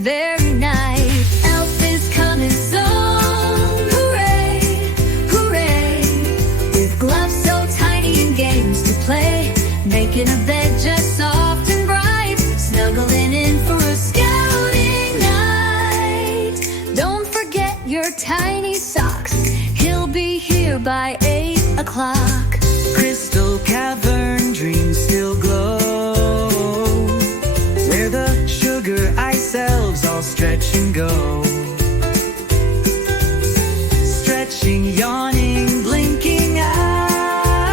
very night. Elf is coming soon, hooray, hooray. With gloves so tiny and games to play, making a bed just soft and bright, snuggling in for a scouting night. Don't forget your tiny socks, he'll be here by 8 o'clock. Crystal cavern dreams still glow, where the sugar ice elves all stretch and go. Stretching, yawning, blinking eyes,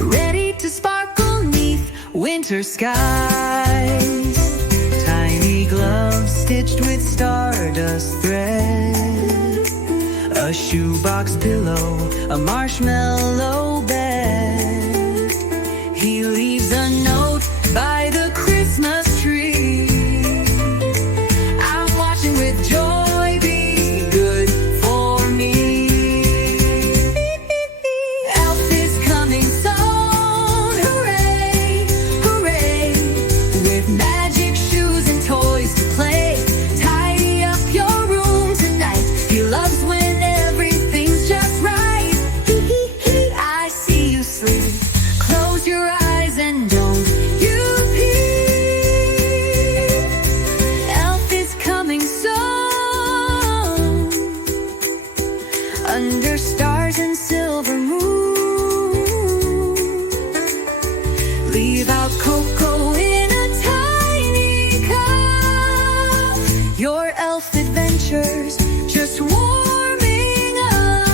ready to sparkle neath winter skies. Tiny gloves stitched with stardust thread, a shoebox pillow, a marshmallow bed. He leaves a note by the Christmas tree. I'm watching with joy, be good for me. Elf is coming soon, hooray, hooray. With magic shoes and toys to play, tidy up your room tonight. He loves when everything's just right. I see you sleep, close your eyes and don't you peep. Elf is coming soon, under stars and silver moon. Leave out cocoa in a tiny cup, your elf adventures just warming up.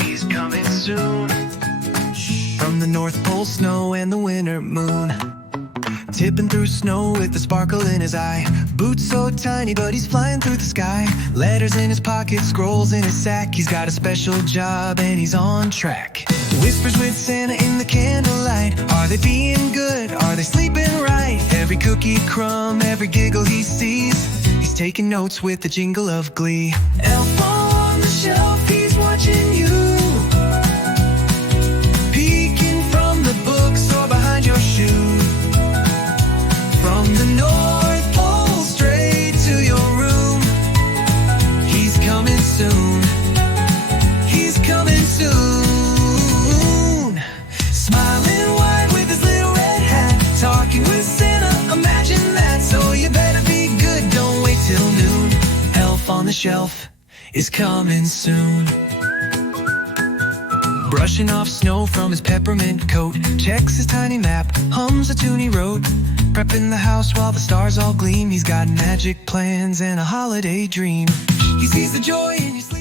He's coming soon, from the North Pole snow and the winter moon. Tipping through snow with a sparkle in his eye. Boots so tiny but he's flying through the sky. Letters in his pocket, scrolls in his sack. He's got a special job and he's on track. Whispers with Santa in the candlelight. Are they being good? Are they sleeping right? Every cookie crumb, every giggle he sees, he's taking notes with a jingle of glee. Elf on the shelf, he's watching you, peeking from the books or behind your shoe. From the North Pole straight to your room, he's coming soon. He's coming soon. Smiling wide with his little red hat, talking with Santa, imagine that. So you better be good, don't wait till noon. Elf on the shelf is coming soon. Brushing off snow from his peppermint coat, checks his tiny map, hums a tune he wrote. Prepping the house while the stars all gleam, he's got magic plans and a holiday dream. He sees the joy in your sleep.